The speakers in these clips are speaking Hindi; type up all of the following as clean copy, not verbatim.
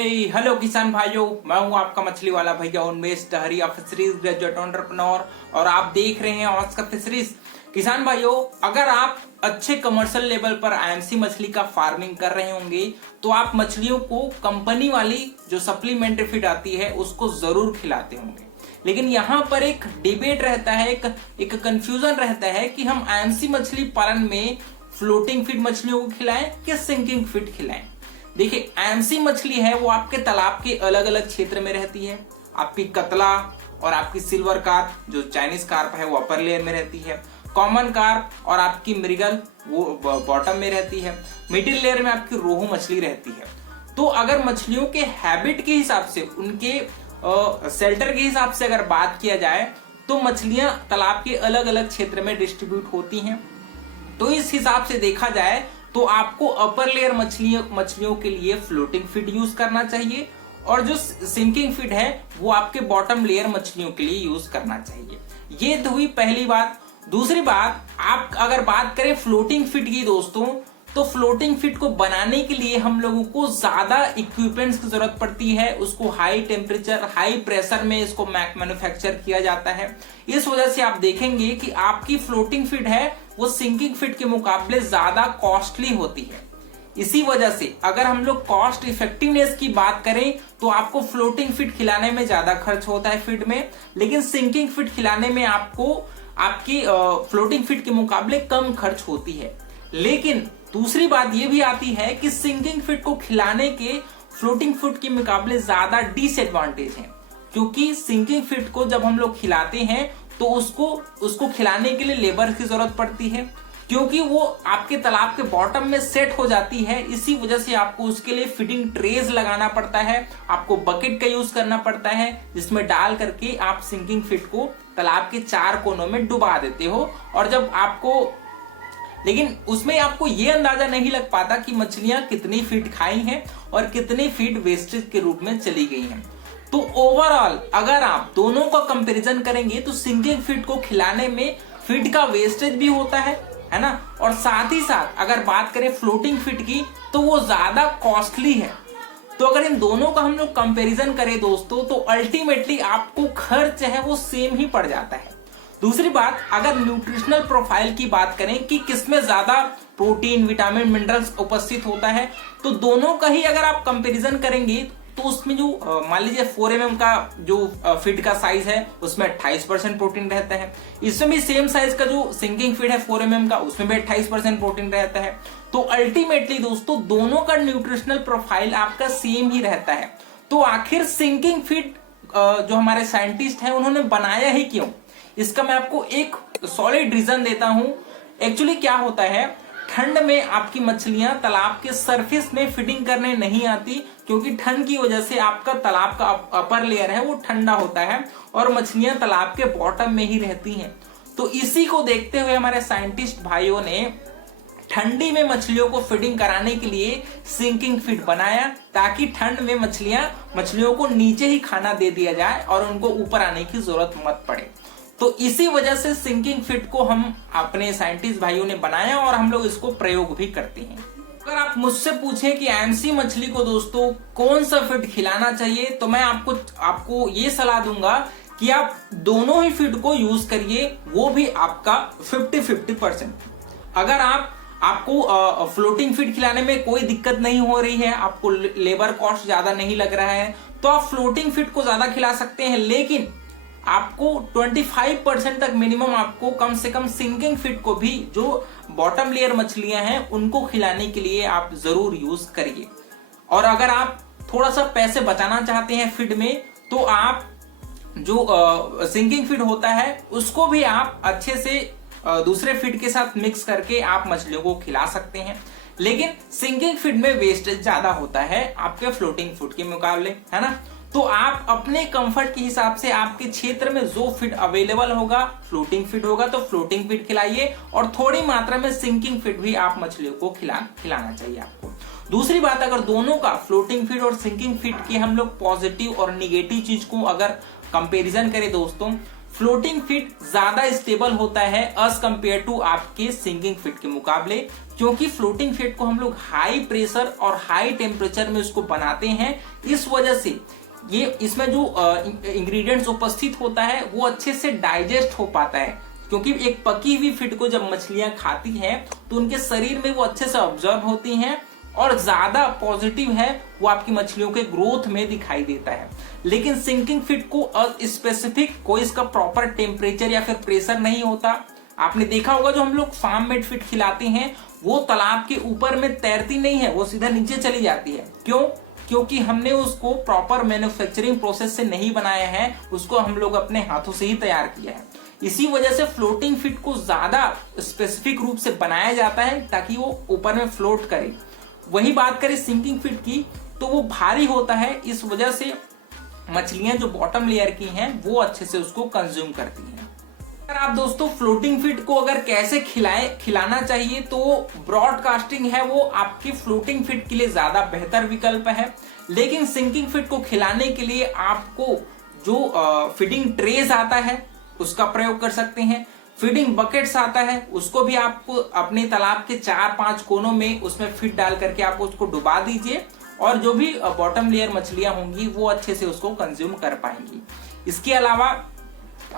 हेलो किसान भाइयों, मैं हूं आपका मछली वाला भैया उन्मेष टहरिया, फिशरीज ग्रेजुएट एंटरप्रेन्योर। और आप देख रहे हैं आज का फिशरीज। किसान भाइयों, अगर आप अच्छे कमर्शियल लेवल पर आईएमसी मछली का फार्मिंग कर रहे होंगे तो आप मछलियों को कंपनी वाली जो सप्लीमेंट्री फीड आती है उसको जरूर खिलाते होंगे। लेकिन यहाँ पर एक डिबेट रहता है, एक कंफ्यूजन रहता है कि हम आईएमसी मछली पालन में फ्लोटिंग फीड मछलियों को खिलाएं कि सिंकिंग फीड खिलाएं। देखिए, आईएमसी मछली है वो आपके तालाब के अलग अलग क्षेत्र में रहती है। आपकी कतला और आपकी सिल्वर कार्प जो चाइनीज कार्प है वो अपर लेयर में रहती है। कॉमन कार्प और आपकी मृगल वो बॉटम में रहती है। मिडिल लेयर में आपकी रोहू मछली रहती है। तो अगर मछलियों के हैबिट के हिसाब से, उनके शेल्टर के हिसाब से अगर बात किया जाए तो मछलियां तालाब के अलग अलग क्षेत्र में डिस्ट्रीब्यूट होती हैं। तो इस हिसाब से देखा जाए तो आपको अपर लेयर मछलियों के लिए फ्लोटिंग फीड यूज करना चाहिए और जो सिंकिंग फीड है वो आपके बॉटम लेयर मछलियों के लिए यूज करना चाहिए। ये तो हुई पहली बात। दूसरी बात, आप अगर बात करें फ्लोटिंग फीड की दोस्तों, तो फ्लोटिंग फीड को बनाने के लिए हम लोगों को ज्यादा इक्विपमेंट्स की जरूरत पड़ती है। उसको हाई टेम्परेचर, हाई प्रेशर में इसको मैन्युफैक्चर किया जाता है। इस वजह से आप देखेंगे कि आपकी फ्लोटिंग फीड है वो सिंकिंग फीड के मुकाबले ज्यादा कॉस्टली होती है। इसी वजह से अगर हम लोग कॉस्ट इफेक्टिवनेस की बात करें तो आपको फ्लोटिंग फीड खिलाने में ज्यादा खर्च होता है फीड में, लेकिन सिंकिंग फीड खिलाने में आपको आपकी फ्लोटिंग फीड के मुकाबले कम खर्च होती है। लेकिन दूसरी बात यह भी आती है कि सिंकिंग फीड को खिलाने के फ्लोटिंग फीड के मुकाबले ज्यादा डिसएडवांटेज है, क्योंकि सिंकिंग फीड को जब हम लोग खिलाते हैं तो उसको खिलाने के लिए लेबर की जरूरत पड़ती है, क्योंकि वो आपके तालाब के बॉटम में सेट हो जाती है। इसी वजह से आपको उसके लिए फीडिंग ट्रेज लगाना पड़ता है, आपको बकेट का यूज करना पड़ता है जिसमें डाल करके आप सिंकिंग फीड को तालाब के चार कोनों में डुबा देते हो। और जब आपको, लेकिन उसमें आपको ये अंदाजा नहीं लग पाता कि मछलियां कितनी फीड खाई हैं और कितनी फीड वेस्टेज के रूप में चली गई हैं। तो ओवरऑल अगर आप दोनों का कंपैरिजन करेंगे तो सिंकिंग फीड को खिलाने में फीड का वेस्टेज भी होता है ना, और साथ ही साथ अगर बात करें फ्लोटिंग फीड की तो वो ज्यादा कॉस्टली है। तो अगर इन दोनों का हम लोग कंपैरिजन करें दोस्तों तो अल्टीमेटली आपको खर्च है वो सेम ही पड़ जाता है। दूसरी बात, अगर न्यूट्रिशनल प्रोफाइल की बात करें कि किसमें ज्यादा प्रोटीन, विटामिन, मिनरल्स उपस्थित होता है, तो दोनों का ही अगर आप कंपैरिजन करेंगे तो उसमें जो मान लीजिए 4 mm का जो फीड का साइज है उसमें 28% प्रोटीन रहता है। इसमें भी सेम साइज का जो सिंकिंग फीड है 4 mm का, उसमें भी 28% प्रोटीन रहता है। तो अल्टीमेटली दोस्तों दोनों का न्यूट्रिशनल प्रोफाइल आपका सेम ही रहता है। तो आखिर सिंकिंग फीड जो हमारे साइंटिस्ट हैं उन्होंने बनाया ही क्यों, इसका मैं आपको एक सॉलिड रीजन देता हूं। एक्चुअली क्या होता है, ठंड में आपकी मछलियां तालाब के सरफेस में फीडिंग करने नहीं आती, क्योंकि ठंड की वजह से आपका तालाब का अपर लेयर है वो ठंडा होता है और मछलियां तालाब के बॉटम में ही रहती हैं। तो इसी को देखते हुए हमारे साइंटिस्ट भाइयों ने ठंडी में मछलियों को फीडिंग कराने के लिए सिंकिंग फीड बनाया, ताकि ठंड में मछलियों को नीचे ही खाना दे दिया जाए और उनको ऊपर आने की जरूरत मत पड़े। तो इसी वजह से सिंकिंग फीड को हम अपने साइंटिस्ट भाइयों ने बनाया और हम लोग इसको प्रयोग भी करते हैं। अगर आप मुझसे पूछें कि आईएमसी मछली को दोस्तों कौन सा फीड खिलाना चाहिए, तो मैं आपको ये सलाह दूंगा कि आप दोनों ही फीड को यूज करिए, वो भी आपका 50-50%। अगर आपको फ्लोटिंग फीड खिलाने में कोई दिक्कत नहीं हो रही है, आपको लेबर कॉस्ट ज्यादा नहीं लग रहा है, तो आप फ्लोटिंग फीड को ज्यादा खिला सकते हैं। लेकिन आपको 25% तक मिनिमम आपको कम से कम सिंकिंग फीड को भी, जो बॉटम लेयर मछलियां हैं उनको खिलाने के लिए आप जरूर यूज करिए। और अगर आप थोड़ा सा पैसे बचाना चाहते हैं फीड में, तो आप जो सिंकिंग फीड होता है उसको भी आप अच्छे से दूसरे फीड के साथ मिक्स करके आप मछलियों को खिला सकते हैं। लेकिन सिंकिंग फीड में वेस्टेज ज्यादा होता है आपके फ्लोटिंग फीड के मुकाबले, है ना। तो आप अपने कंफर्ट के हिसाब से आपके क्षेत्र में जो फीड अवेलेबल होगा, फ्लोटिंग फीड होगा तो फ्लोटिंग फीड खिलाइए, और थोड़ी मात्रा में सिंकिंग फीड भी आप मछलियों को खिलाना चाहिए आपको। दूसरी बात, अगर दोनों का फ्लोटिंग फीड और सिंकिंग फीड की हम लोग पॉजिटिव और निगेटिव चीज को अगर कंपैरिजन करें दोस्तों, फ्लोटिंग फीड ज्यादा स्टेबल होता है एज कंपेयर टू आपके सिंकिंग फीड के मुकाबले, क्योंकि फ्लोटिंग फीड को हम लोग हाई प्रेशर और हाई टेम्परेचर में उसको बनाते हैं। इस वजह से ये इसमें जो इंग्रेडिएंट्स उपस्थित होता है वो अच्छे से डाइजेस्ट हो पाता है, क्योंकि एक पकी हुई फीड को जब मछलियां खाती हैं तो उनके शरीर में वो अच्छे से ऑब्जर्व होती हैं और ज्यादा पॉजिटिव है वो आपकी मछलियों के ग्रोथ में दिखाई देता है। लेकिन सिंकिंग फीड को स्पेसिफिक कोई इसका प्रॉपर टेम्परेचर या फिर प्रेशर नहीं होता। आपने देखा होगा जो हम लोग फार्म मेड फीड खिलाते हैं वो तालाब के ऊपर में तैरती नहीं है, वो सीधा नीचे चली जाती है। क्यों? क्योंकि हमने उसको प्रॉपर मैन्युफैक्चरिंग प्रोसेस से नहीं बनाया है, उसको हम लोग अपने हाथों से ही तैयार किया है। इसी वजह से फ्लोटिंग फीड को ज्यादा स्पेसिफिक रूप से बनाया जाता है ताकि वो ऊपर में फ्लोट करे। वही बात करें सिंकिंग फीड की तो वो भारी होता है, इस वजह से मछलियां जो बॉटम लेयर की हैं वो अच्छे से उसको कंज्यूम करती हैं। अगर आप दोस्तों फ्लोटिंग फीड को अगर कैसे खिलाना चाहिए तो ब्रॉडकास्टिंग है वो आपकी फ्लोटिंग फीड के लिए ज्यादा बेहतर विकल्प है। लेकिन सिंकिंग फीड को खिलाने के लिए आपको जो फीडिंग ट्रेज आता है उसका प्रयोग कर सकते हैं। फीडिंग बकेट्स आता है उसको भी आपको अपने तालाब के 4-5 कोनों में उसमें फीड डाल करके आप उसको डुबा दीजिए और जो भी बॉटम लेयर मछलियां होंगी वो अच्छे से उसको कंज्यूम कर पाएंगी। इसके अलावा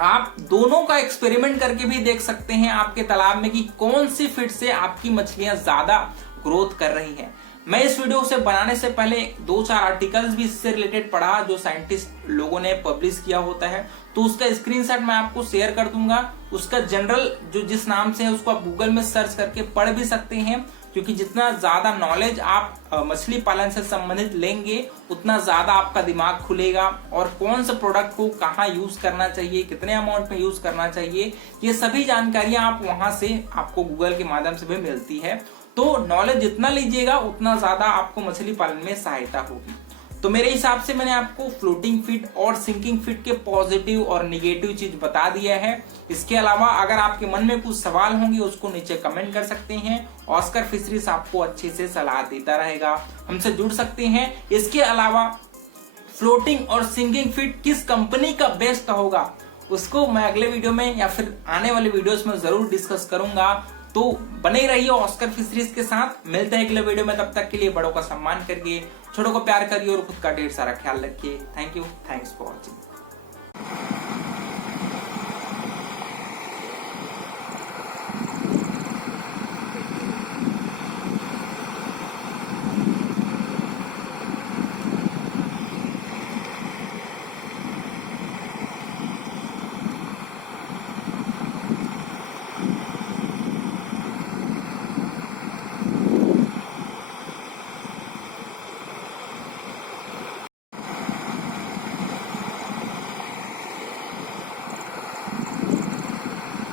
आप दोनों का एक्सपेरिमेंट करके भी देख सकते हैं आपके तालाब में कि कौन सी फीड से आपकी मछलियां ज्यादा ग्रोथ कर रही हैं। मैं इस वीडियो से बनाने से पहले 2-4 आर्टिकल्स भी इससे रिलेटेड पढ़ा जो साइंटिस्ट लोगों ने पब्लिश किया होता है, तो उसका स्क्रीनशॉट मैं आपको शेयर कर दूंगा। उसका जनरल जो जिस नाम से है उसको आप गूगल में सर्च करके पढ़ भी सकते हैं, क्योंकि जितना ज्यादा नॉलेज आप मछली पालन से संबंधित लेंगे उतना ज्यादा आपका दिमाग खुलेगा और कौन सा प्रोडक्ट को कहाँ यूज करना चाहिए, कितने अमाउंट में यूज करना चाहिए, ये सभी जानकारियां आप वहां से आपको गूगल के माध्यम से भी मिलती है। तो नॉलेज जितना लीजिएगा उतना ज्यादा आपको मछली पालन में सहायता होगी। तो मेरे हिसाब से मैंने आपको फ्लोटिंग फीड और सिंकिंग फीड के पॉजिटिव और निगेटिव चीज बता दिया है। इसके अलावा अगर आपके मन में कुछ सवाल होंगे उसको नीचे कमेंट कर सकते हैं। ऑस्कर फिशरीज आपको अच्छे से सलाह देता रहेगा, हमसे जुड़ सकते हैं। इसके अलावा फ्लोटिंग और सिंकिंग फीड किस कंपनी का बेस्ट होगा उसको मैं अगले वीडियो में या फिर आने वाले वीडियोस में जरूर डिस्कस करूंगा। तो बने रहिए ऑस्कर फिशरीज के साथ। मिलते हैं अगले वीडियो में, तब तक के लिए बड़ों का सम्मान करिए, छोटों को प्यार करिए और खुद का ढेर सारा ख्याल रखिए। Thank you, thanks for watching.